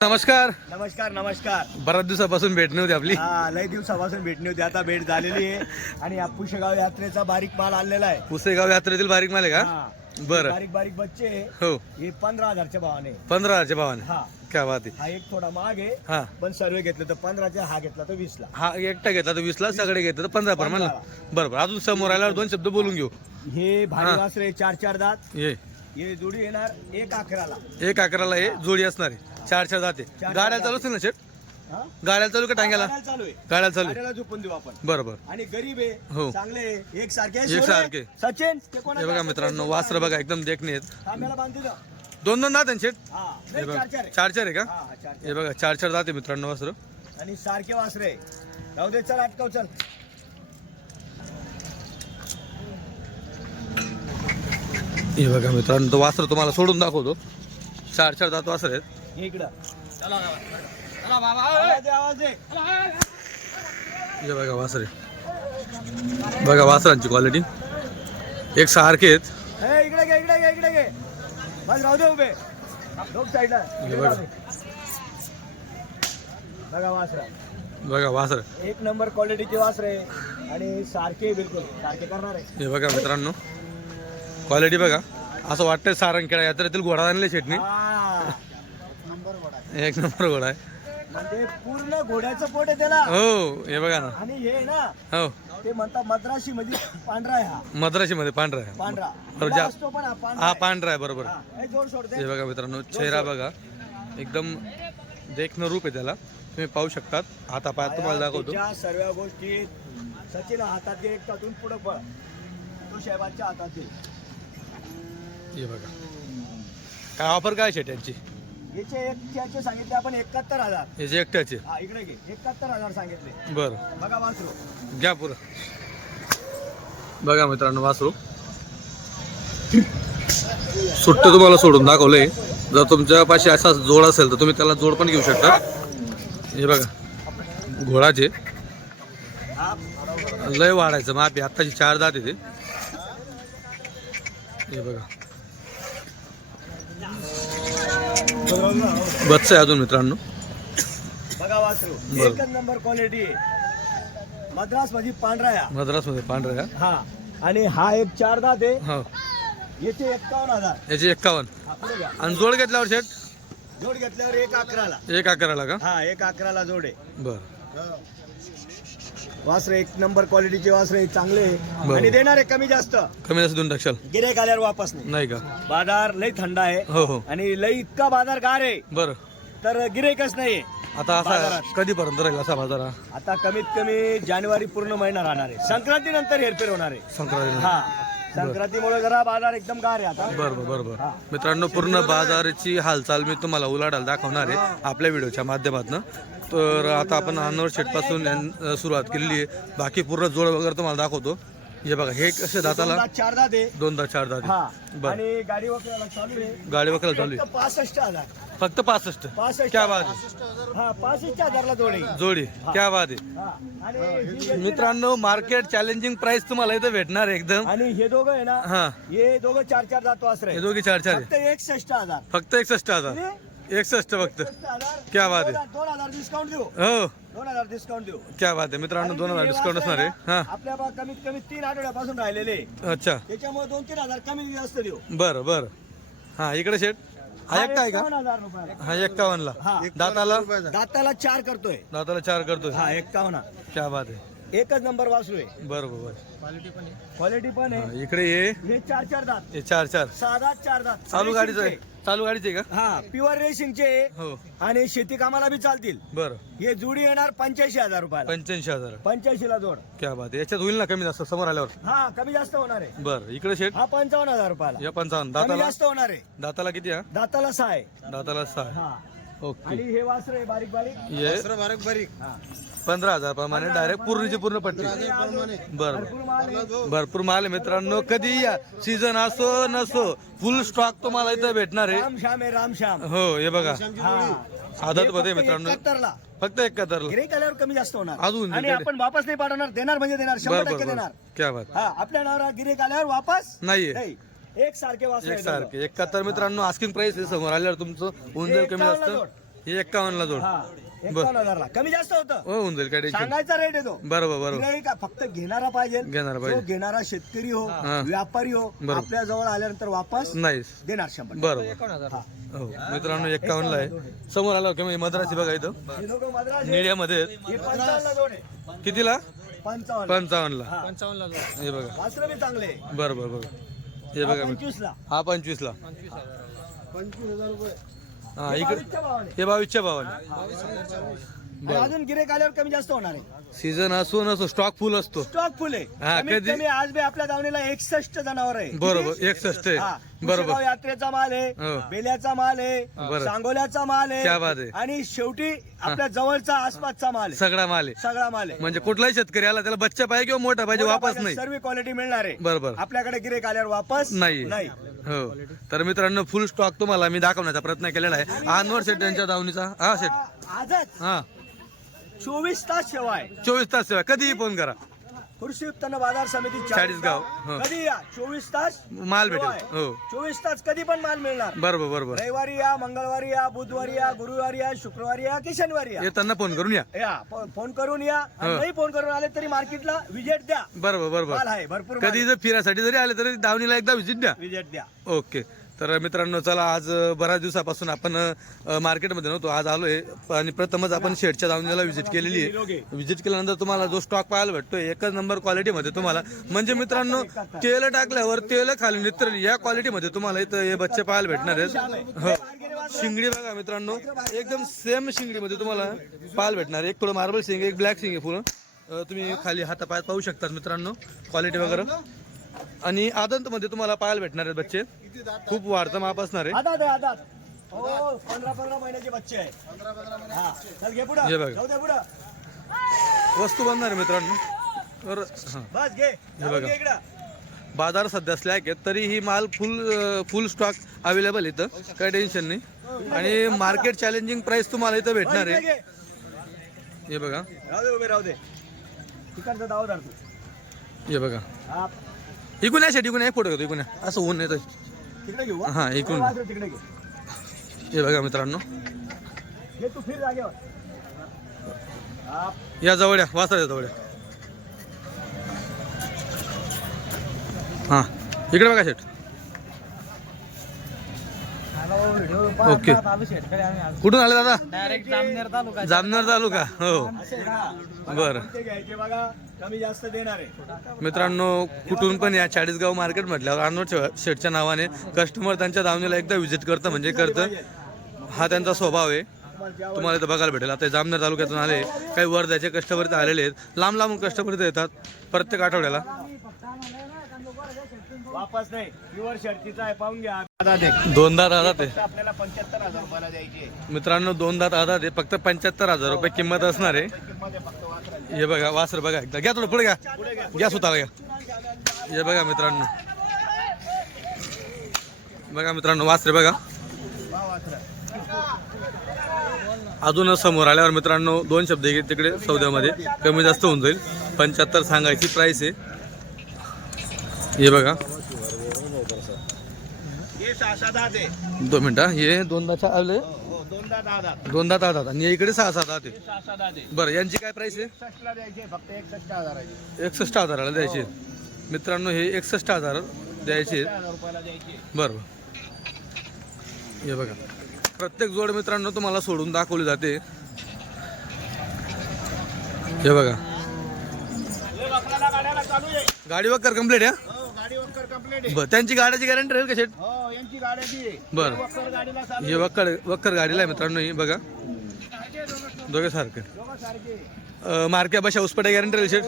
नमस्कार. नमस्कार नमस्कार. बऱ्याच दिवसापासून भेटणी होती आपली. लय दिवसापासून भेटणी होती, आता भेट झालेली आहे. आणि पुशेगाव यात्रेचा बारीक माल आणलेला आहे. पुसेगाव यात्रेतील बारीक माल आहे का? हा. बरं. बारीक बारीक बच्चे हो. हे 15,000च्या भावाने. 15,000च्या भावाने. हा. क्या बात आहे. हा एक थोडा महाग आहे, हा पण सर्व घेतलं तर 15चा, हा घेतला तर 20ला. हा एकटा घेतला तर 20ला, सगळे घेतलं तर 15 प्रमाणे. बरोबर. अजून समोर आल्यावर दोन शब्द बोलून घेऊ. हे भारी हा. वासरे 4 दात. ये हे जोडी येणार 1,11ला. 1,11ला हे जोडी असणार आहे. 4 जाते. गाड्या चालू असेल ना शेट? हा? गाड्या चालू का टांग्याला? गाड्याला चालू आहे. गाड्या चालू आहे. गाड्याला झोपून देऊ आपण. बरोबर. आणि गरीब आहे, हो. चांगले आहे, एकसारखे आहे, एकसारखे. सोडे. सचिन ते हे कोणाचं बघा असं मित्रांनो, ते वासर बघा एकदम देखणे आहेत. तांब्याला बांधते का? दोन दोन दात आहे ना शेट? हा. हे नाही, बघा 4 आहे. 4 आहे का? हा, हा, 4. हे बघा 4 दात आहे मित्रांनो वासर. आणि सारखे वासरे. राहू दे, चल अटकव, चल. हे बघा मित्रांनो, तो वासर तुम्हाला सोडून दाखवतो. 4 दात वासर आहेत. हे इकडं. आवाज दे, आवाज दे. हे बघा वासरे. बघा वासरांची क्वालिटी एक सारखे आहेत. ए, इकडे घे, इकडे घे, इकडे घे. बस राहू दे उभे. दोन साईडला. हे बघा. बघा वासरा. बघा वासर. एक नंबर क्वालिटीचे वासरे आणि सारखे बिलकुल सारखे करणार आहे. हे बघा मित्रांनो, क्वालिटी बघा. असं वाटतंय सारंगखेडा यात्रेतील घोडा आणले शेटनी. हा. नंबर घोडा. एक नंबर घोडा आहे. म्हणजे पूर्ण घोड्याचं पोट आहे त्याला. हो. हे बघा ना. आणि हे ना, हो. ते म्हणतात मद्राशी मध्ये पांढरा आहे. हा मद्राशी मध्ये पांढरा आहे. पांढरा बरं, जा- असतो पण हा पांढरा हा आहे. पांढरा आहे. बरोबर. हा. हे जोड सोडते. हे बघा मित्रांनो, चेहरा बघा एकदम देखणं रूप आहे त्याला. तुम्ही पाहू शकतात. आता पायात तुम्हाला दाखवतो. त्या सर्व गोष्टी सचिन हातात घे, एकटातून पुढे पळ. तो शहबाजच्या हातात घे. हे बघा काय ऑफर काय शेट यांची? याचे सांगितले आपण 71,000. याचे एकट्याचे. हा, इकडे घे. 71,000 सांगितले. बरं. बघा वासरू. घ्या पुरं. बघा मित्रांनो वासरू सुट्ट तुम्हाला सोडून दाखवलंय. जर तुमच्या पाशी असा जोड असेल तर तुम्ही त्याला जोड पण घेऊ शकता. हे बघा घोडाचे हा. लय वाढायचं माप आहे. आत्ताची 4 दात आहे ते. हे बघा बच्चा आहे अजून मित्रांनो. बघा वासरू. बरं. एकच नंबर क्वालिटी आहे. मद्रास मध्ये पांढरा आहे. मद्रास मध्ये पांढरा आहे हा. आणि हा एक 4 दात आहे. हा. हो. याचे 51,000. याचे 51. हा, पुढे घ्या. आणि जोड घेतल्यावर शेट जोड घेतल्यावर 1,11ला. 1,11ला का? हा, 1,11ला जोड आहे. बरं. वासरे एक नंबर क्वालिटीचे वासरे चांगले आहे. बरं. आणि देणार आहे कमी जास्त. कमी जास्त देऊन टाकशाल? गिऱ्हाईक आल्यावर वापस नाही. नाही का? बाजार लई थंड आहे. हो हो. आणि लई इतका बाजार गार आहे बरं. तर गिऱ्हाईकच नाही. आता असा बाजारात. कधीपर्यंत राहील असा बाजार हा? आता कमीत कमी जानेवारी पूर्ण महिना राहणार आहे. संक्रांती नंतर हेरफेर होणार आहे. संक्रांती. हा, संक्रांतीमुळे जरा बाजार एकदम गार आहे आता. बरोबर बरोबर. हा. मित्रांनो, पूर्ण बाजाराची हालचाल मी तुम्हाला उलाढाल दाखवणार आहे आपल्या व्हिडिओच्या माध्यमातून. तर आता आपण अनवर शेट पासून सुरुवात केलेली आहे. बाकी पूर्ण जोड वगैरे तुम्हाला दाखवतो. हे बघा हे कसे दाताला 4 दात आहे. 2 4 दात. हा. बरं. आणि गाडी वगैरे चालू आहे. गाडी वखल चालू आहे. फक्त 65,000. फक्त 65. 65. क्या बात आहे. हा, 65,000ला जोड आहे. जोडी. क्या बात आहे. हा. आणि ही घेतली मित्रांनो, मार्केट चॅलेंजिंग प्राइस तुम्हाला इथं भेटणार आहे एकदम. ना, आणि हे दोघं आहे ना, हा. हे दोघं 4 दात वासरे हे आहे. दोघी 4 आहे. फक्त 61,000. फक्त 61,000. 61 फक्त. क्या बात आहे. 2,000 डिस्काउंट देऊ. हो. 2,000 डिस्काउंट देऊ. क्या बात आहे मित्रांनो, 2,000 डिस्काउंट असणार आहे. हा. आपल्या कमीत कमी 3 आठवड्यापासून राहिलेले, अच्छा. त्याच्यामुळे 2-3 हजार कमी जास्त देऊ. बरं बरं. हा इकडे शेट हा एकटा आहे का? 51,000 रुपयाला. हा 51ला. हा. दाताला दाताला 4 करतोय. दाताला 4 करतोय. हा, 51. क्या बात आहे. एकच नंबर वासरू आहे. बरं बरं. क्वालिटी पण हा, आहे. इकडे ये. हे 4 दात. हे 4 6 दात, 4 दात. चालू गाडीचं आहे. रेसिंगचे. चालू गाडीचे का? हा, प्युअर रेसिंगचे हो. आणि शेती कामाला बी चालतील. बरं. हे जुडी येणार 85,000 रुपयाला. 85,000. 85ला जोड. क्या बात आहे. याच्यात होईल ना कमी जास्त समोर आल्यावर? हा, कमी जास्त होणार आहे. बरं. इकडे शेट हा 55,000 रुपयाला. या 55. कमी दाताला जास्त होणार आहे. दाताला किती हा? दाताला 6 आहे. दाताला 6. हा. ओके. आणि हे वासर आहे बारीक बारीक. ये बारीक. हा. 15,000 प्रमाणे डायरेक्ट पूर्णची पूर्ण पट्टी. बरं. भरपूर माल आहे. भरपूर माल आहे मित्रांनो. कधी या सीझन असो नसो फुल स्टॉक तुम्हाला इथं भेटणार आहे. रामश्याम आहे, रामश्याम. हो हे बघा हा. आदत मध्ये हे फक्त मित्रांनो. 71ला. फक्त 71ला. गिऱ्हाईक आल्यावर कमी जास्त होणार. अजून आणि तिकडे. आपण वापस नाही पाठवणार. देणार म्हणजे देणार, 100% बरं बरं देणार. क्या बात. हा, आपल्या नावावर गिऱ्हाईक आल्यावर वापस नाहीये. नाही. एक सारखे वासर एक सारखे 71 मित्रांनो. आस्किंग प्राइस समोर आल्यावर तुमचं होऊन जाईल कमी जास्त. हे 51 ला जोड. हा 51,000 ला कमी जास्त होतं. हो होऊन जाईल काय टेन्शन. सांगायचा रेट आहे तो. बरोबर बरोबर. नाही का फक्त घेणारा पाहिजे. घेणारा जो पाहिजे. घेणारा शेतकरी हो हा. व्यापारी हो बरोबर. आपल्या जवळ आल्यानंतर वापस नाही देणार 100%. बरोबर. हा. हो मित्रांनो 51 ला आहे. समोर आला की मद्रासी बघा इथं हे दोघं मद्रास आहे. निळ्यामध्ये हे 55 ला जोड आहे. कितीला? 55. 55 ला. हा. 55 ला जोड. हे बघा. वासरं बी चांगले आहे. बरोबर बरोबर. हे बघा 25 ला. हा 25 ला. 25,000 रुपये. हा हे इकडे 22च्या भावाने. हे 22च्या भावाने. आणि अजून गिरेक आल्यावर कमी जास्त होणार आहे. सीझन असो नसो स्टॉक फुल असतो. स्टॉक फुल आहे. हा, कमीत कधी- कमी आज बी आपल्या दावणीला 61 जनावर आहे. बरोबर 61 आहे. हा. बरोबर. कुशेगाव यात्रेचा माल आहे, हो. बेल्याचा माल आहे, बरं. सांगोल्याचा माल क्या बात आहे आहे. आणि शेवटी आपल्या जवळचा आसपासचा माल आहे. सगळा माल आहे. सगळा माल आहे. म्हणजे कुठलाही शेतकरी आला त्याला बच्चा पाहिजे किंवा मोठा पाहिजे वापस नाही. सर्व क्वालिटी मिळणार आहे. बरोबर. आपल्याकडे गिरेक आल्यावर वापस नाही. नाही. हो तर मित्रांनो फुल स्टॉक तुम्हाला मी दाखवण्याचा प्रयत्न केलेला आहे. अनवर शेट यांच्या दावणीचा. हा शेट. आजच हा 24 तास सेवा आहे. 24 तास सेवा. कधीही फोन करा. कृषी उत्पन्न बाजार समिती चाळीसगाव. हो. कधी या 24 तास माल सेवा भेटेल. आहे. हो 24 तास कधी पण माल मिळणार. बरोबर बरोबर. रविवारी या, मंगळवारी या, बुधवारी या, गुरुवारी या, शुक्रवारी या की शनिवारी या. येताना फोन करून या. फोन करून या. आणि हो. नाही फोन करून आले तरी मार्केटला विजिट द्या. बरोबर माल बरोबर. आहे भरपूर. कधी जर फिरासाठी जरी आले तरी दावणीला एकदा व्हिजिट द्या. विजिट द्या. ओके तर मित्रांनो चला आज बऱ्याच दिवसापासून आपण मार्केटमध्ये नव्हतो. आज आलोय आणि प्रथमच आपण शेडच्या दावणीला व्हिजिट केलेली आहे. व्हिजिट केल्यानंतर तुम्हाला जो स्टॉक पाहायला भेटतोय एकच नंबर क्वालिटीमध्ये तुम्हाला. म्हणजे मित्रांनो तेल टाकल्यावर तेल खाली नित्र या क्वालिटीमध्ये तुम्हाला इथं हे बच्चे पाहायला भेटणार आहेत. हो शिंगडी बघा मित्रांनो एकदम सेम शिंगडीमध्ये तुम्हाला पाहायला भेटणार आहे. एक थोडं मार्बल शिंग एक ब्लॅक शिंग आहे पूर्ण. तुम्ही खाली हातापायात पाहू शकता मित्रांनो क्वालिटी वगैरे. आणि आदंत मध्ये तुम्हाला पाहायला भेटणार आहेत बच्चे. खूप वाढतं माप असणार आहे. आदात आहे आदात. हो 15 महिन्याचे बच्चे आहे. हा चल घे पुढं. हे बघा. जाऊ दे पुढं. वस्तू बनणार आहे मित्रांनो. तर हा बस घे. जाऊ बघा. दे इकडं. बाजार सध्या स्लॅक आहेत तरीही माल फुल स्टॉक अवेलेबल इथं काही टेन्शन नाही. आणि मार्केट चॅलेंजिंग प्राइस तुम्हाला इथं भेटणार घे, आहे. घे. हे बघा. राहू दे उभे राहू दे. तिकडचं दावदार तू. हे बघा. हा इकून या शेट इकून एक फोटो घेतो इकून या. असं होऊन येतं. तिकडे घेऊ हा? हा इकून. वासरू तिकडे घे. हे बघा मित्रांनो घे तू फिर जागेवर. हा या जवळ या वासराच्या जवळ या. हा इकडे बघा शेट. ओके. कुठून आले दादा? डायरेक्ट जामनेर तालुका. जामनेर तालुका. हो असे ना. बरं. ते घ्यायचे बघा कमी जास्त देणार आहे. मित्रांनो कुठून पण या चाळीसगाव मार्केट म्हटल्यावर अनवर शेटच्या नावाने कस्टमर त्यांच्या दावणीला एकदा व्हिजिट करतं म्हणजे करतं. हा त्यांचा स्वभाव आहे. तुम्हाला इथं बघायला भेटेल. आता जामनेर तालुक्यातून आले काही वर्ध्याचे कस्टमर इथं आलेले आहेत. लांब लांबून कस्टमर इथं येतात प्रत्येक आठवड्याला. वापस नाही प्युअर शर्तीचा आहे पाहून घ्या. दोनदा दादा ते आपल्याला 75,000 रुपयाला द्यायची. मित्रांनो दोनदा दादा ते फक्त 75,000 रुपये किंमत असणार आहे. हे बघा वासर बघा एकदा घ्या थोडं पुढे घ्या. घ्या सुताला घ्या. हे बघा मित्रांनो बघा मित्रांनो वासरे बघा. अजून समोर आल्यावर मित्रांनो दोन शब्द तिकडे सौद्यामध्ये कमी जास्त होऊन जाईल. 75 सांगायची प्राइस आहे. हे बघा हे 6-7 आहे. 2 मिनिटं. हे दोनदाच्या आले हो दोनदा 10 दोनदा दादा आणि इकडे 6-7 आहे. 6-7 आहे. बरं यांची काय प्राइस आहे? 61 द्यायचे फक्त 61,000 आहे. 61,000ला द्यायचे मित्रांनो. हे 61,000 द्यायचे 60,000 रुपयाला द्यायचे. बरं. हे बघा प्रत्येक जोड मित्रांनो तुम्हाला सोडून दाखवली जाते. हे बघा हे वखराला गाड्याला चालू आहे. गाडी वक्कर कम्प्लीट आहे. हो गाडी वखर कंप्लीट आहे. बरं त्यांची गाड्याची गॅरंटी राहील का शेट? हो यांची गाड्याची आहे. बरं. हे वखर गाडीला चालू हे वक्कर गाडीला आहे मित्रांनो. ही बघा दोघे सारखे. दोघं सारखे. मार्क्या बशा उसपट्या गॅरंटी राहील शेट?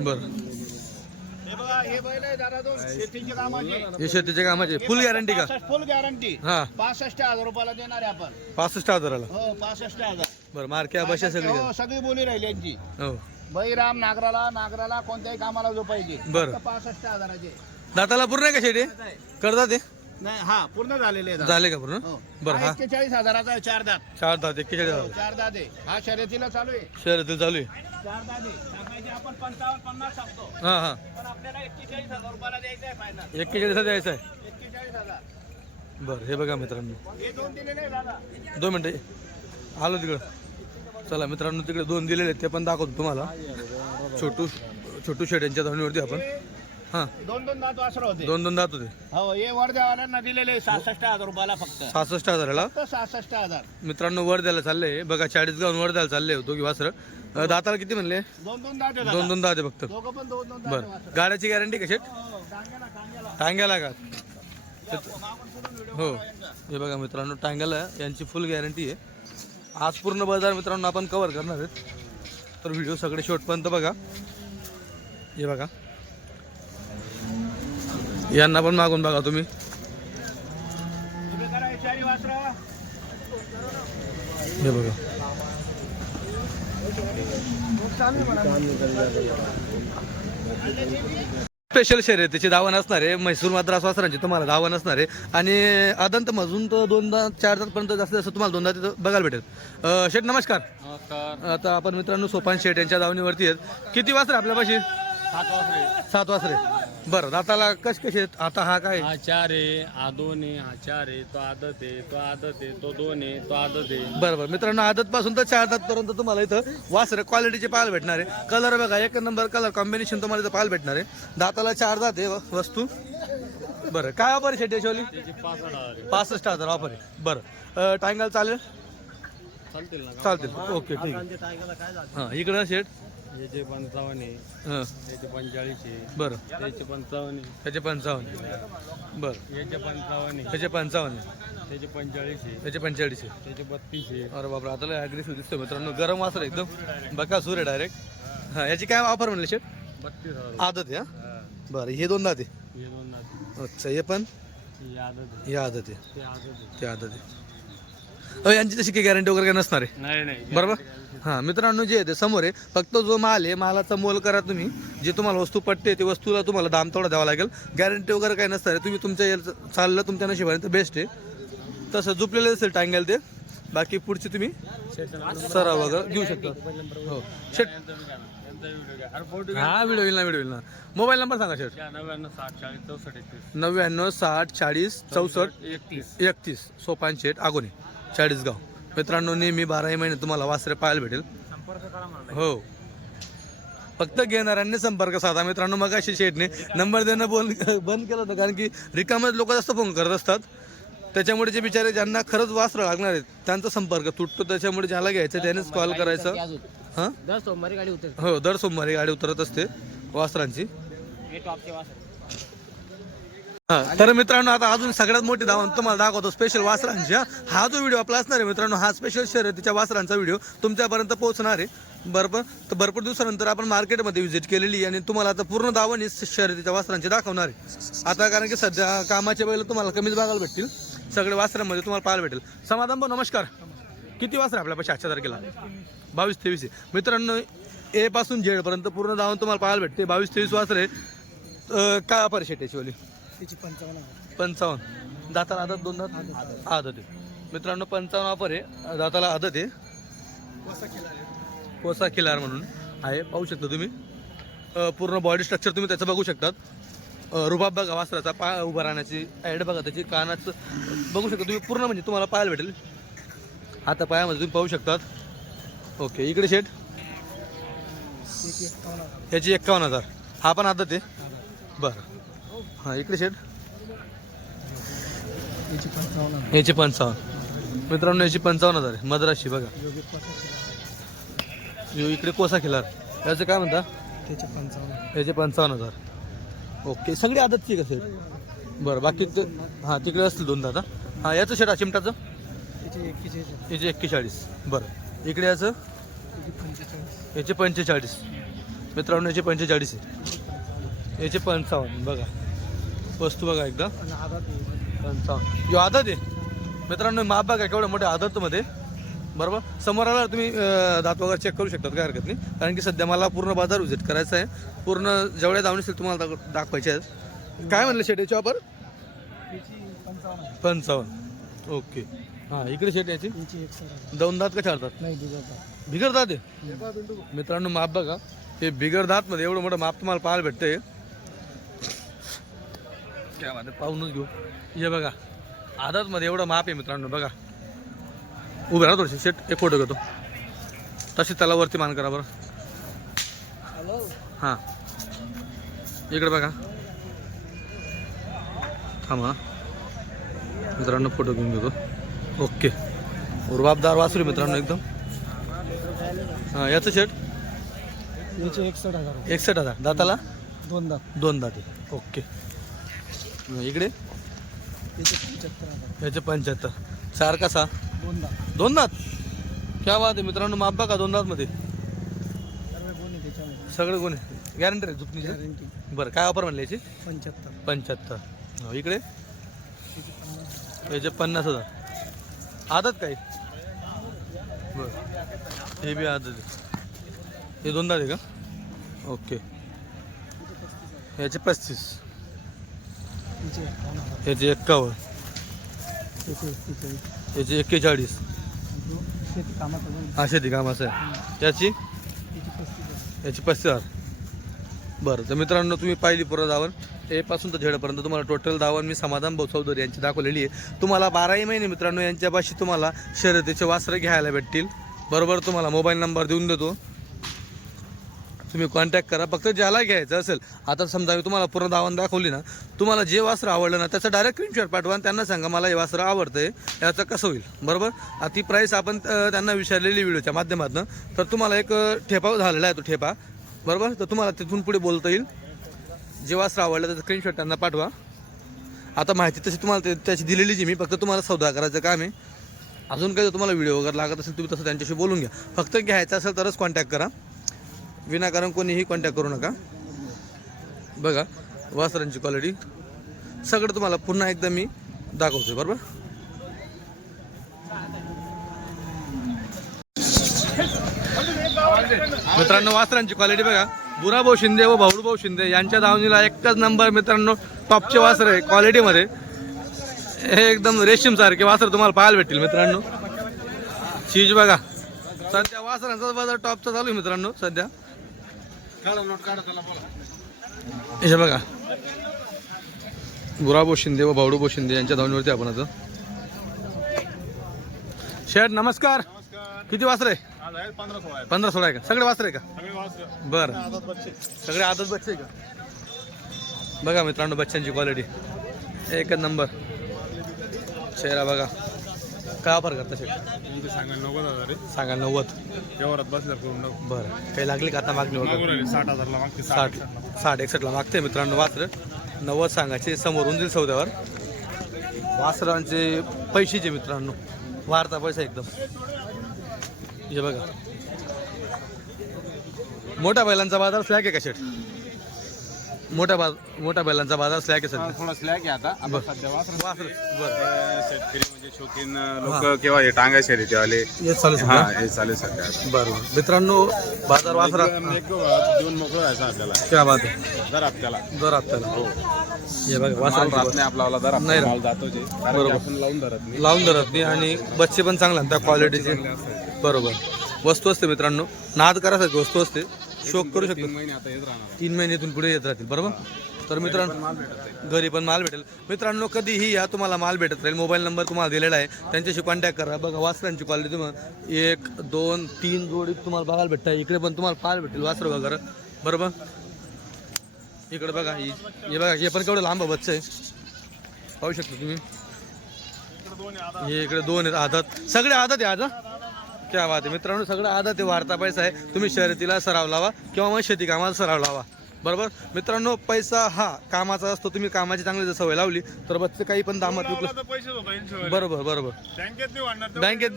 बरं. हे बघा हे बैल आहे दादा दोन शेतीचे कामाचे. हे शेतीच्या कामाचे फुल गॅरंटी का? फुल गॅरंटी. हा 65,000 रुपयाला देणार आहे आपण. 65,000ला. हो 65,000. बरं मार्क्या बशा सगळी हो सगळी बोली राहिली यांची. हो बैराम नागराला कोणत्याही कामाला जो पाहिजे. बरं. फक्त 65,000चे. दाताला पूर्ण आहे का शेट? करतात ते नाही हा पूर्ण झालेले आहे दादा. झाले का पूर्ण? हो. बरं हा हा 41,000चा आहे 4 दात. 4 दात 41,000 4 दात आहे. हा शर्यतीला चालू आहे. शहरातील चालू आहे. 4 दात आहे. सांगायचे आपण 55-50 सांगतो. हां हां पण आपल्याला 41,000 रुपयाला द्यायचं आहे फायनल. 41 द्यायचं आहे. 41,000. बरं हे बघा मित्रांनो, हे 2 दिलेले आहे दादा. 2 मिनटं आलो तिकडं. चला मित्रांनो, तिकडे 2 दिलेले आहेत ते पण दाखवतो तुम्हाला. छोटू शेट यांच्या धावणीवरती आपण. हां 2 दात वासरं होते. 2 दात होते. हो हे वर्ध्यावाल्यांना दिलेले 66,000 रुपयाला फक्त. 66,000ला. फक्त 66,000. मित्रांनो वर द्यायला चालले बघा, 40 गावून वर द्यायला चालले होतो की वासर. दाताला किती म्हणले? 2 दात आहे 2 दात आहे फक्त. दोघं पण 2 दात बरं गाड्याची गॅरंटी कशी? टांग्याला का? हो हे बघा मित्रांनो, टांग्याला यांची फुल गॅरंटी आहे. आज पूर्ण बाजार मित्रांनो आपण कव्हर करणार आहेत, तर व्हिडिओ सगळे शेवटपर्यंत बघा. हे बघा, यांना पण मागून बघा तुम्ही. हे बघा स्पेशल शर्यतीची धावा नसणार आहे. म्हैसूर मद्रास वासरांची तुम्हाला धावा नसणार आहे. आणि अदंत मजून तर 2 दात 4 दात पर्यंत जास्त जास्त तुम्हाला 2 दात तिथं बघायला भेटेल. शेठ नमस्कार. आता आपण मित्रांनो सोपान शेठ यांच्या धावणीवरती आहेत. किती वासरे आपल्यापाशी? 7 वासरे. बरं दाताला कसे आहेत? आता हा काय? हा 4 आहे, हा 2 आहे, हा 4 आहे, तो आदत आहे, तो आदत आहे, तो 2 आहे, तो आदत आहे. बरं बरं मित्रांनो, आदत पासून तर 4 दात पर्यंत तुम्हाला इथं वासरे क्वालिटीचे पाहायला भेटणार आहे. कलर बघा, 1 नंबर कलर कॉम्बिनेशन तुम्हाला इथं पाहायला भेटणार आहे. दाताला 4 दात आहे वस्तू. बरं काय ऑफर आहे शेट याच्यावाली? त्याची 65,000 आहे. 65,000 ऑफर आहे. बरं टांगाल चालेल? चालतील ना? चालतील. ओके ठीक आहे. हां इकडं शेट. याचे 55 आहे, हां त्याचे 45 आहे, बरं त्याचे 55 आहे, त्याचे 55. बरं याचे 55 आहे, त्याचे 55, त्याचे 45 आहे, त्याचे 45 आहे. त्याचे 32 आहे. अरे बापरे, आता लय ॲग्रेसिव्ह दिसतो मित्रांनो. गरम वासर एकदम बका सूर आहे डायरेक्ट. हां याची काय ऑफर म्हणले शेट? 32,000. आदत आहे. हां हा. बरं हे 2 दात आहे. हे 2 नाते. अच्छा हे पण? ही आदत आहे, हे आदत आहे. ते आदत आहे. ते आदत आहे. यांची तशी काही गॅरंटी वगैरे काय नसणार आहे नाही नाही बरोबर. हां मित्रांनो, जे आहे ते समोर आहे. फक्त जो माल आहे मालाचा मोल करा तुम्ही. जे तुम्हाला वस्तू पटते ते वस्तूला तुम्हाला दाम थोडा द्यावा लागेल. गॅरंटी वगैरे काय नसणार आहे. तुम्ही तुमच्या चाललं तुमच्या नशिबाने तर बेस्ट आहे. तसं झुपलेलं असेल टांगेल ते. बाकी पुढची तुम्ही सराव वगैरे घेऊ शकता. हो शेट. हा व्हिडिओ येईल ना, व्हिडिओ येईल ना. मोबाईल नंबर सांगा शेट. 99 60 40 64 31. 99 60 40 64 31. सोपान शेट आगोने, 40 गाव. मित्रांनो नेहमी 12 महिने तुम्हाला वासरे पाहायला भेटेल. हो फक्त घेणाऱ्यांनी संपर्क साधा मित्रांनो. मग अशी शेटने नंबर देणं बंद केलं होतं, कारण की रिकामच लोक जास्त फोन करत असतात. त्याच्यामुळे जे बिचारे ज्यांना खरंच वासरं लागणार आहेत त्यांचा संपर्क तुटतो. त्याच्यामुळे ज्याला घ्यायचं त्यानेच कॉल करायचा. हां दर सोमवारी गाडी उतरते. हो दर सोमवारी गाडी उतरत असते वासरांची. हे टॉपचे वासर. हां तर मित्रांनो, आता अजून सगळ्यात मोठी धावण तुम्हाला दाखवतो स्पेशल वासरांची. हा जो व्हिडिओ आपला असणार आहे मित्रांनो, हा स्पेशल शर्यतीच्या वासरांचा व्हिडिओ तुमच्यापर्यंत पोहोचणार आहे. बरोबर. तर भरपूर दिवसानंतर आपण मार्केटमध्ये व्हिजिट केलेली आहे आणि तुम्हाला आता पूर्ण दावणी शर्यतीच्या वासरांची दाखवणार आहे आता, कारण की सध्या कामाचे बैल तुम्हाला कमीच बघायला भेटतील. सगळे वासरांमध्ये तुम्हाला पाहायला भेटेल. समाधान भाऊ नमस्कार. किती वासर आपल्यापाशी आजच्या तारखेला? 22-23 आहे मित्रांनो. ए पासून झेड पर्यंत पूर्ण धावून तुम्हाला पाहायला भेटते. 22-23 वासर आहे. काय ऑफर आहे शेट्याची वाली? 55. दाताला आदत 2 दात आदत आहे मित्रांनो. 55 ऑफर आहे. दाताला आदत आहे. कोसा किलार म्हणून आहे, पाहू शकता तुम्ही. पूर्ण बॉडी स्ट्रक्चर तुम्ही त्याचं बघू शकतात. रुबाब बघा वासराचा, पाय उभा राहण्याची ॲड बघा त्याची, कानाचं बघू शकता तुम्ही. पूर्ण म्हणजे तुम्हाला पाहायला भेटेल. आता पायामध्ये तुम्ही पाहू शकतात. ओके इकडे शेट. याची 51,000. हा पण आदत आहे. बरं हां इकडे शेट. याची 55 मित्रांनो. याची 55,000 आहे. मद्राशी बघा. इकडे कोसा खिलार, याचं काय म्हणता? याचे 55,000. ओके सगळी आदतची कसं आहे? बरं बाकी हां तिकडे असतील 2 दात. हां याचं शेट चिमटाचं याचे 41. बरं इकडे याचं याचे 45 मित्रांनो. याचे 45 आहे. याचे 55 बघा. वस्तू बघा एकदा. 55 यो आदत आहे मित्रांनो. माप बघा केवढ्या मोठ्या आदतमध्ये. बरोबर. समोर आला तुम्ही दात वगैरे चेक करू शकतात, काय हरकत नाही. कारण की सध्या मला पूर्ण बाजार व्हिजिट करायचा आहे. पूर्ण जेवढ्या धावणी असतील तुम्हाला दाखवायचे आहेत. काय म्हणलं शेट याची ऑफर? 55. ओके हां इकडे शेट याची 2 दात का 4 दात? बिगर दात आहे मित्रांनो. माप बघा. हे बिगर दात मध्ये एवढं मोठं माप तुम्हाला पाहायला भेटतंय. काय पाहूनच घेऊ. हे बघा आदतमध्ये एवढं माप आहे मित्रांनो बघा. उभे राहा थोडीशी शेट, एक फोटो घेतो. तशी त्याला वरती मान करा बरं. हां इकडे बघा. थांबा मित्रांनो फोटो घेऊन घेतो. ओके रुबाबदार वासरू मित्रांनो एकदम. हां याचं शेट 61,000 दाताला 2 दाते. ओके इकडे याचे 75. 4 कसा 2 दात. क्या बात आहे मित्रांनो. माप बघा 2 दात मध्ये सगळे गुण गॅरंटी आहे झुकणीची. बरं काय ऑफर म्हणले याची 75. इकडे याचे 50,000. आदत काय बरं हे बी आदत आहे. हे 2 दात आहे का. ओके याचे 35. याचे 51. याचे 41. हा शेती कामाचं आहे. याची 35,000. बरं तर मित्रांनो तुम्ही पाहिली पूर्ण दावण ए पासून तर झेडपर्यंत तुम्हाला टोटल दावण मी समाधान भाऊ चौधरी यांची दाखवलेली आहे. तुम्हाला 12ही महिने मित्रांनो यांच्यापाशी तुम्हाला शर्यतीचे वासरं घ्यायला भेटतील. बरोबर तुम्हाला मोबाईल नंबर देऊन देतो, तुम्ही कॉन्टॅक्ट करा. फक्त ज्याला घ्यायचं असेल, आता समजा मी तुम्हाला पूर्ण दावण दाखवली ना, तुम्हाला जे वासरं आवडलं ना त्याचं डायरेक्ट स्क्रीनशॉट पाठवा आणि त्यांना सांगा मला हे वासरं आवडतंय, याचं कसं होईल. बरोबर ती प्राईस आपण त्यांना विचारलेली व्हिडिओच्या माध्यमातून. तर तुम्हाला एक ठेपा झालेला आहे तो ठेपा. बरोबर तर तुम्हाला तिथून पुढे बोलता येईल. जे वासरं आवडलं त्याचं स्क्रीनशॉट त्यांना पाठवा. आता माहिती तशी तुम्हाला त्याची दिलेली जी मी फक्त तुम्हाला सौदा करायचं काम आहे. अजून काही तुम्हाला व्हिडिओ वगैरे लागत असेल तुम्ही तसं त्यांच्याशी बोलून घ्या. फक्त घ्यायचं असेल तरच कॉन्टॅक्ट करा, विनाकारण कोणीही कॉन्टॅक्ट करू नका. बघा वासरांची क्वालिटी सगळं तुम्हाला पुन्हा एकदा मी दाखवतोय. बरोबर मित्रांनो वासरांची क्वालिटी बघा. बुराभाऊ शिंदे व भाऊभाऊ शिंदे यांच्या दावणीला एकच नंबर मित्रांनो टॉपचे वासर आहे क्वालिटीमध्ये. हे एकदम रेशीम सारखे वासर तुम्हाला पाहायला भेटतील मित्रांनो. चीज बघा सध्या वासरांचा बाजार टॉपचा चालू आहे मित्रांनो सध्या. हे बघा बुराभाऊ शिंदे व भाऊभाऊ शिंदे यांच्या धावणीवरती आपण आता. शेठ नमस्कार. किती वासर आहे. 15-16 आहे का. सगळे वासर आहे का. बरं सगळे आदत बच्चे आहे का. बघा मित्रांनो बच्चांची क्वालिटी एकच नंबर. चेहरा बघा. काय ऑफर करता शेठ. सांगा 90 व्यवहारात बसल्या करून बरं काही लागली का आता मागणी वगैरे 60,000ला मागते. 60-61ला मागते मित्रांनो वासर. 90 सांगायचे समोरून दिल सौद्यावर. वासरांचे पैशाचे मित्रांनो वाढता पैसा एकदम. हे बघा मोठ्या बैलांचा बाजार स्लॅक आहे का शेठ. मोठ्या बैलांचा बाजार स्लॅक आहे सध्या. थोडा स्लॅग आहे आता सध्या वासर. बरं शेतकरी म्हणजे शौकीन लोक केव्हा हे टांगा शर्यती आले हेच चालू हा हे चालेल सध्या. बरं मित्रांनो बाजार वासरा देऊन मोकळं व्हायचं आपल्याला. क्या बात आहे. दर हप्त्याला हो हे बघा वासरांची आपल्याला दर नाही माल जातो जे बरोबर. आपण लावून धरत नाही. लावून धरत नाही आणि बच्चे पण चांगले त्या क्वालिटीचे. बरोबर वस्तू असते मित्रांनो. नाद करायसाठी वस्तू असते. शोक करू शकतो. 3 महिने आता येत राहणार. 3 महिन्यातून पुढे येत राहतील. बरोबर तर मित्रांनो घरी पण माल भेटेल मित्रांनो. कधीही या तुम्हाला माल भेटत राहील. मोबाईल नंबर तुम्हाला दिलेला आहे त्यांच्याशी कॉन्टॅक्ट करा. बघा वासरांची क्वालिटी तुम्हाला 1 2 3 जोडी तुम्हाला बघायला भेटतं. इकडे पण तुम्हाला पाहायला भेटेल वासर वगैरे. बरोबर इकडे बघा हे बघा हे पण केवढं लांब बच्चं आहे पाहू शकता तुम्ही. हे इकडे 2 आहेत आदत. सगळे आदत आहे आज. क्या बात आहे मित्रांनो सगळं आदत आहे. वाढता पैसा आहे. तुम्ही शर्यतीला सराव लावा किंवा मग शेती कामाला सराव लावा. बरोबर मित्रांनो पैसा हा कामाचा असतो. तुम्ही कामाची चांगली जर सवय लावली तर बच्चे काही पण दामात विकलं. बरोबर बरोबर बँकेत नाही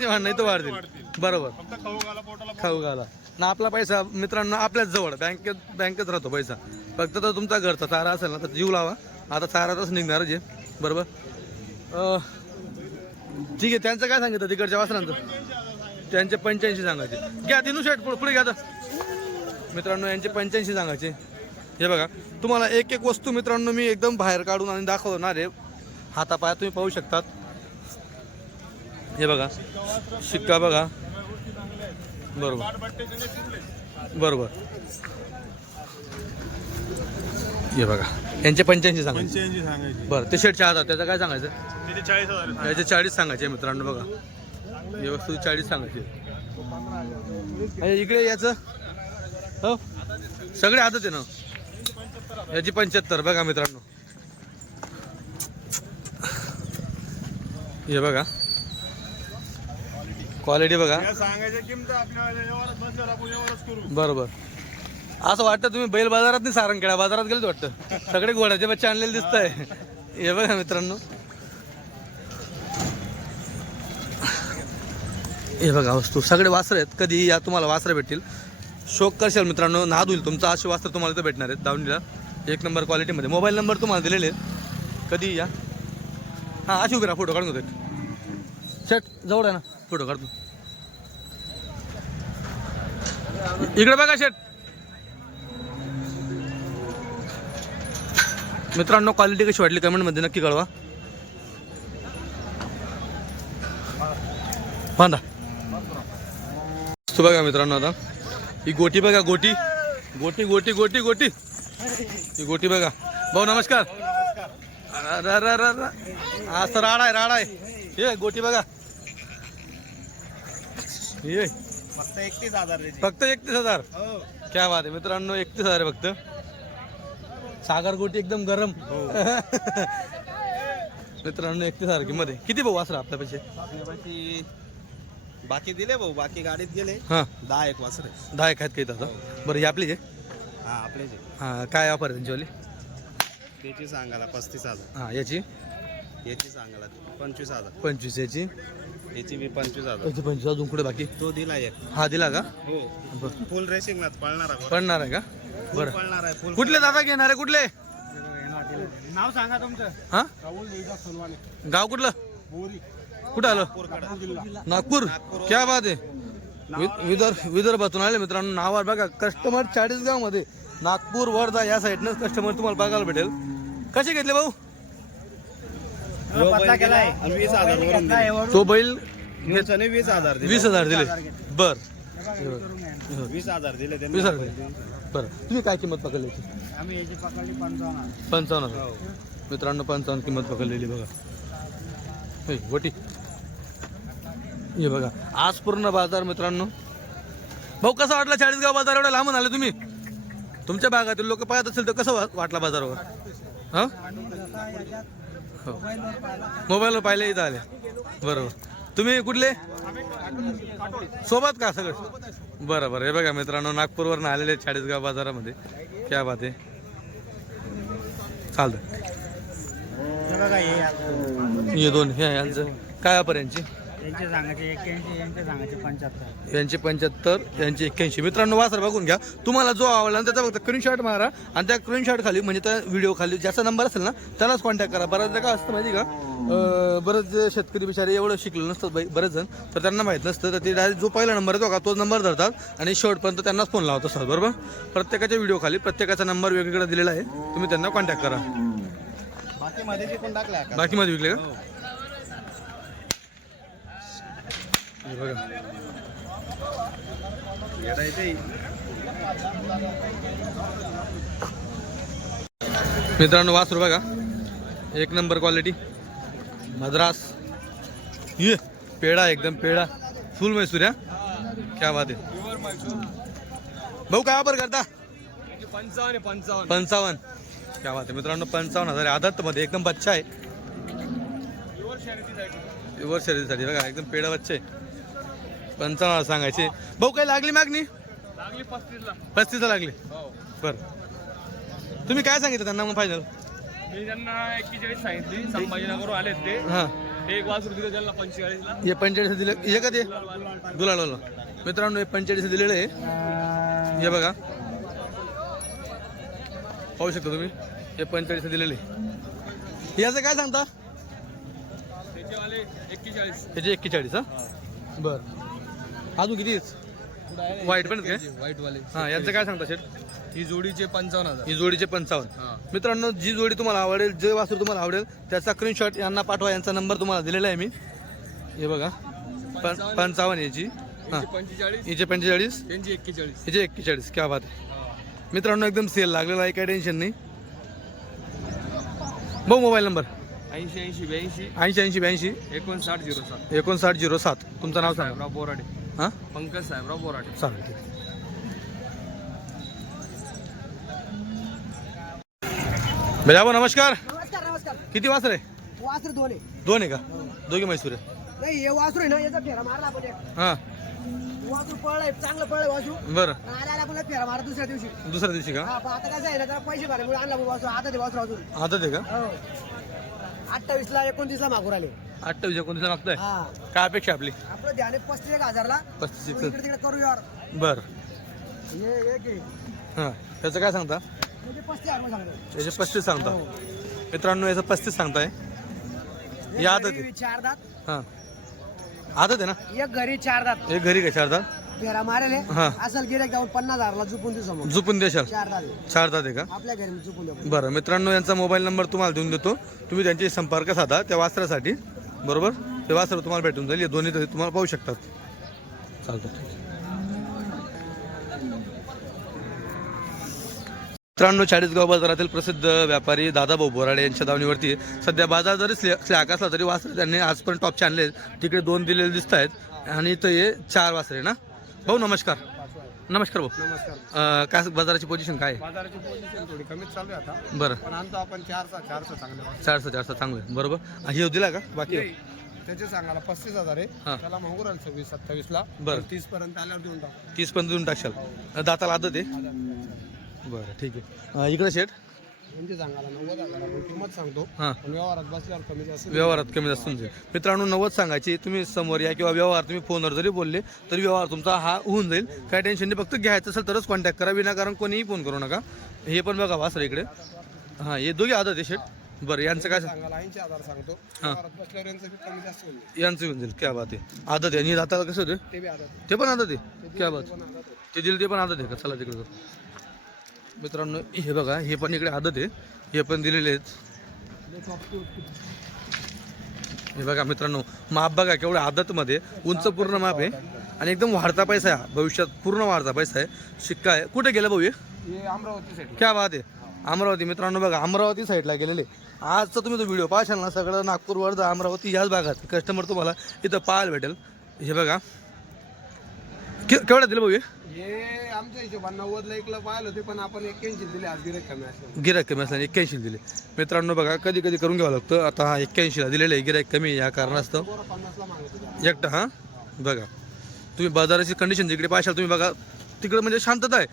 वाढणार नाही तर वाढतील. बरोबर खाऊ घाला ना. आपला पैसा मित्रांनो आपल्याच जवळ बँकेत राहतो पैसा. फक्त तर तुमचा घरचा चारा असेल ना तर जीव लावा. आता चारातच निघणार जे. बरोबर ठीक आहे. त्यांचं काय सांगितलं तिकडच्या वासरांचं. त्यांचे 85 सांगायचे. घ्या दिनू शेट पुढे घ्या मित्रांनो. यांचे 85 सांगायचे. हे बघा तुम्हाला एक एक वस्तू मित्रांनो मी एकदम बाहेर काढून आणि दाखवणार आहे. हातापायात तुम्ही पाहू शकतात. हे बघा शिक्का बघा. बरोबर बरोबर हे बघा यांचे 85 सांगायचे 85 सांगायची. बरं ते शेटच्या हातात त्याचं काय सांगायचं तिथे 40,000. याचे 40 सांगायचे मित्रांनो बघा हे वस्तू 40 सांगायचे आणि इकडे याचं हो सगळे आदत आहे ना याची 75 बघा मित्रांनो हे बघा क्वालिटी बघा सांगायच्या किंमत आपल्याला एवढंच बसल्यावर आपण एवढंच करू. बरोबर असं वाटतं तुम्ही बैल बाजारात नाही सारंगखेडा बाजारात गेलेत वाटतं सगळे घोड्याचे बच्चे आणलेले दिसत आहे हे बघा मित्रांनो हे बघा वस्तू सगळे वासर आहेत कधी या तुम्हाला वासरं भेटतील शोक करशाल मित्रांनो नाद होईल तुमचा असे वासर तुम्हाला इथं भेटणार आहेत दावणीला 1 नंबर क्वालिटीमध्ये मोबाईल नंबर तुम्हाला दिलेले आहेत कधी या हां अशी उभी राहा फोटो काढून होते शर्ट जवळ आहे ना फोटो काढतो इकडे बघा शर्ट मित्रांनो क्वालिटी कशी वाटली कमेंटमध्ये नक्की कळवा बांधा तू बघा मित्रांनो आता ही गोटी बघा गोटी गोटी गोटी गोटी गोटी ही गोटी बघा भाऊ नमस्कार अरे अरे अरे अरे आज तर राडा आहे हे गोटी बघा ये फक्त 31,000 द्यायची. फक्त 31,000 हो. क्या बात आहे मित्रांनो 31,000 आहे फक्त सागर गोटी एकदम गरम मित्रांनो 31,000 किंमत आहे किती भाऊ वासरा आपल्या पैसे बाकी दिले भाऊ बाकी गाडीत गेले हां 10 एक वासरे. 10 एक आहेत काही आता बरं ही आपली आहे हा आपले जे हां काय ऑफर आहे त्यांच्यावाली त्याची सांगायला 35,000 हां याची याची सांगायला 25,000 25 याची याची बी 25,000 याची 25 अजून कुठे बाकी तो दिला एक हा दिला का हो बरं फुल रेसिंगलाच पळणार आहे पडणार आहे का बरं पळणार आहे फुल कुठले दादा घेणार आहे कुठले नाव सांगा तुमचं हां राहुल देवदास सोनवाने गाव कुठलं बोरी कुठं आलं जिल्हा नागपूर क्या बात आहे विदर्भातून आले मित्रांनो नावावर बघा कस्टमर 40गाव मध्ये नागपूर वर्धा या साईडनं कस्टमर तुम्हाला बघायला भेटेल कसे घेतले भाऊ 20,000 वरून दिले. तो बैल 20,000 दिले. 20,000 दिले बर 20,000 दिले त्यांनी. 20,000 दिले बरं तुम्ही काय किंमत पकडली याची? आम्ही याची पकडली 55,000. 55,000 मित्रांनो 55 किंमत पकडलेली बघा हे गोटी हे बघा आज पूर्ण बाजार मित्रांनो भाऊ कसा वाटला 40गाव बाजार एवढा लांबून आले तुम्ही तुमच्या भागातील लोक पाहत असेल तर कसं वाटला बाजारावर हां हो मोबाईलवर पाहिले इथं आले बरोबर तुम्ही कुठले सोबत का सगळं बरं बरं हे बघा मित्रांनो नागपूरवरून आलेले 40गाव बाजारामध्ये क्या बात आहे चालतं हे दोन हे यांचं काय वापर यांची यांचे सांगायचे 81 यांचे सांगायचे 75. यांचे 75 यांचे 81 मित्रांनो वासर बघून घ्या तुम्हाला जो आवडला त्याचा फक्त स्क्रीनशॉट मारा आणि त्या स्क्रीनशॉट खाली म्हणजे त्या व्हिडिओ खाली ज्याचा नंबर असेल ना त्यालाच कॉन्टॅक्ट करा बऱ्याचदा काय असतं माहिती का बरेच शेतकरी बिचारे एवढं शिकलेलं नसतात बरेच जण तर त्यांना माहीत नसतं तर ते डायरेक्ट जो पहिला नंबर येतो का तोच नंबर धरतात आणि शेवटपर्यंत त्यांनाच फोन लावत असतात बरोबर प्रत्येकाच्या व्हिडिओ खाली प्रत्येकाचा नंबर वेगवेगळा दिलेला आहे तुम्ही त्यांना कॉन्टॅक्ट करा बाकीमध्ये जे पण टाकले बाकीमध्ये विकले का हे बघा मित्रांनो वासरू बघा 1 नंबर क्वालिटी मद्रास ये पेडा एकदम पेडा फुल मैसूर क्या बात आहे भाऊ काय वापर करता 55 क्या बात आहे मित्रांनो 55,000 आदत मध्ये एकदम बच्चा आहे वर शर्यतीसाठी बघा एकदम पेडा बच्चा आहे 55,000 सांगायचे भाऊ काही लागली मागणी 35 लागली बरं तुम्ही काय सांगितलं त्यांना मग फायनल मी त्यांना 41 सांगितली संभाजीनगरवर आले ते हां एक वासरू दिलं त्यांना 45ला हे 45 दिले हे का ते गुलाल मित्रांनो हे 45 दिलेलं आहे हे बघा पाहू शकता तुम्ही हे 45 दिलेले याचं काय सांगता त्याचेवाले 41 त्याचे 41 हां बरं अजून किती वाईट पण काय व्हाईट वाले हां यांचं काय सांगता शेट ही जोडीचे 55,000 ही जोडीचे 55 हा मित्रांनो जी जोडी तुम्हाला आवडेल जे वासरू तुम्हाला आवडेल त्याचा स्क्रीनशॉट यांना पाठवा यांचा नंबर तुम्हाला दिलेला आहे मी हे बघा 55 याची हां 45 हिचे 45 त्यांची 41 हिचे 41 क्या बात आहे मित्रांनो एकदम सेल लागलेला आहे काही टेन्शन नाही भाऊ मोबाईल नंबर 80 82 80 59 07 5907. तुमचं नाव सांगा. साहेबराव बोराडे. हां पंकज साहेबराव बोराडे. चालेल ठीक. भाऊ नमस्कार. नमस्कार. किती वासर आहे? वासरू दोन आहे. 2 आहे का? दोघे म्हैसूर आहे. नाही हे वासरू आहे ना, याचा फेरा मारला आपण एक. हां वासरू पळलंय, चांगलं पळलंय वासरू. बरं. आला आपण फेरा मारा दुसऱ्या दिवशी. दुसऱ्या दिवशी का? हा, पण आता कसं आहे ना, त्याला पैसे भरायला आणला वासरू. आता ते वासरू अजून. आता ते का? हो. 28 ला 29 ला मागून आले. 28 29 मागताय. हा. काय अपेक्षा आपली? आपलं ध्यान आहे 35,000 ला. 35. इकडे तिकडे करू यार. बरं. हे एक आहे. हां त्याचं काय सांगता? म्हणजे 35,000 मध्ये सांगतो. त्याचे 35 सांगता. हो. मित्रांनो याचं 35 सांगताय. एक या आदत घरी आहे. 4 दात. हां आदत आहे ना? एक घरी 4 दात. एक घरी काय 4 दात? फेरा मारेल हा. असेल गिरेक जाऊन 50,000 ला झुपून देऊ समोर. झुपून देशाल? 4 दात आहे. 4 दात आहे का? आपल्या घरी झुपून देऊ. बरं मित्रांनो यांचा मोबाईल नंबर तुम्हाला देऊन देतो. तुम्ही त्यांच्याशी संपर्क साधा त्या वासरासाठी. बरोबर. ते वासर तुम्हाला भेटून जाईल. हे दोन्ही तरी तुम्हाला पाहू शकतात. चालतं. मित्रांनो चाळीसगाव बाजारातील प्रसिद्ध व्यापारी दादाभाऊ बोराडे यांच्या दावणीवरती सध्या बाजार जरी स्लॅक असला तरी वासरे त्यांनी आजपर्यंत टॉपचे आणले. तिकडे 2 दिलेले दिसत आहेत आणि इथं हे 4 वासरे ना. भाऊ नमस्कार. नमस्कार भाऊ. नमस्कार. काय बाजाराची पोझिशन काय आहे? बाजाराची पोझिशन थोडी कमीच चालू आहे आता, बरं. पण आणतो आपण 400 चांगले. 400 चांगलं आहे. बरोबर. हे दिला का बाकी? त्याचे सांगायला 35,000 आहे. हा. त्याला मागू राहील 26 27 ला. बरं. 30 पर्यंत आल्यावर देऊन टाकू. 30 पर्यंत देऊन टाकशाल. दाताला आदत आहे. बरं ठीक आहे. इकडे शेट म्हणजे सांगायला 90,000 आपण किंमत सांगतो, हां पण व्यवहारात बसल्यावर कमी जास्त. व्यवहारात कमी जास्त तुमचे. मित्रांनो 90 सांगायची. तुम्ही समोर या किंवा व्यवहार तुम्ही फोनवर जरी बोलले तरी व्यवहार तुमचा हा होऊन जाईल. काय टेन्शन नाही. फक्त घ्यायचं असेल तरच कॉन्टॅक्ट करा. विनाकारण कोणीही फोन करू नका. हे पण बघा वासर इकडे. हां हे दोघे आदत आहे शेट. बरं यांचं काय सांगायला 80,000 सांगतो. हां. व्यवहारात बसल्यावर यांचं बी कमी जास्त होईल. यांचं होऊन जाईल. क्या बात आहे. आदत आहे. आणि दाताला कसं होते? ते बी आदत. ते पण आदत आहे. क्या बात. पण आदत आहे. ते दिलं ते पण आदत आहे का? चला तिकडे जाऊ. मित्रांनो हे बघा हे पण इकडे आदत आहे. हे पण दिलेले आहेत. हे बघा मित्रांनो माप बघा केवढ्या आदतमध्ये उंच पूर्ण माप आहे आणि एकदम वाढता पैसा आहे. भविष्यात पूर्ण वाढता पैसा आहे. शिक्का आहे. कुठे गेलं भाऊ हे? हे अमरावतीसाठी. क्या बात आहे. अमरावती. मित्रांनो बघा अमरावती साईडला गेलेले. आजचा तुम्ही तो व्हिडिओ पाहाल ना सगळं नागपूर वर्धा अमरावती ह्याच भागात कस्टमर तुम्हाला इथं पाहायला भेटेल. हे बघा केवढ्या दिलं भाऊ हे? हे आमच्या हिशोबाने 90 ला 1 ला पाहिलं ते, पण आपण 81 दिले. आज गिऱ्हाईक कमी असलं. गिऱ्हाईक कमी असल्याने 81 दिले. मित्रांनो बघा कधी कधी करून घ्यावं लागतं. आता हा 81ला दिलेलं आहे. गिऱ्हाईक कमी या कारणास्तव 50 ला मागतो. एकटा. हां बघा तुम्ही बाजाराची कंडिशन जिकडे पाहाल तुम्ही बघा तिकडे म्हणजे शांतता आहे.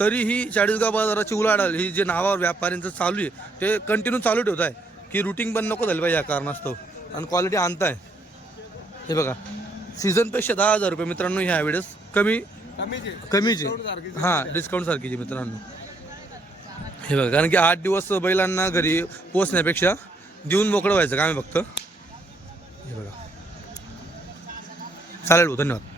तरीही चाळीसगाव बाजाराची उलाढाल ही जे नावावर व्यापाऱ्यांचं चालू आहे ते कंटिन्यू चालू ठेवत आहे की रुटीन बंद नको झाली पाहिजे या कारणास्तव. आणि क्वालिटी आणताय. हे बघा सीझनपेक्षा 10,000 रुपये मित्रांनो ह्या वेळेस कमीचे. हां डिस्काउंट सारखीचे मित्रांनो. हे बघा कारण की 8 दिवस बैलांना घरी पोचण्यापेक्षा देऊन मोकळं व्हायचं काम आहे फक्त. हे बघा चालेल भाऊ धन्यवाद.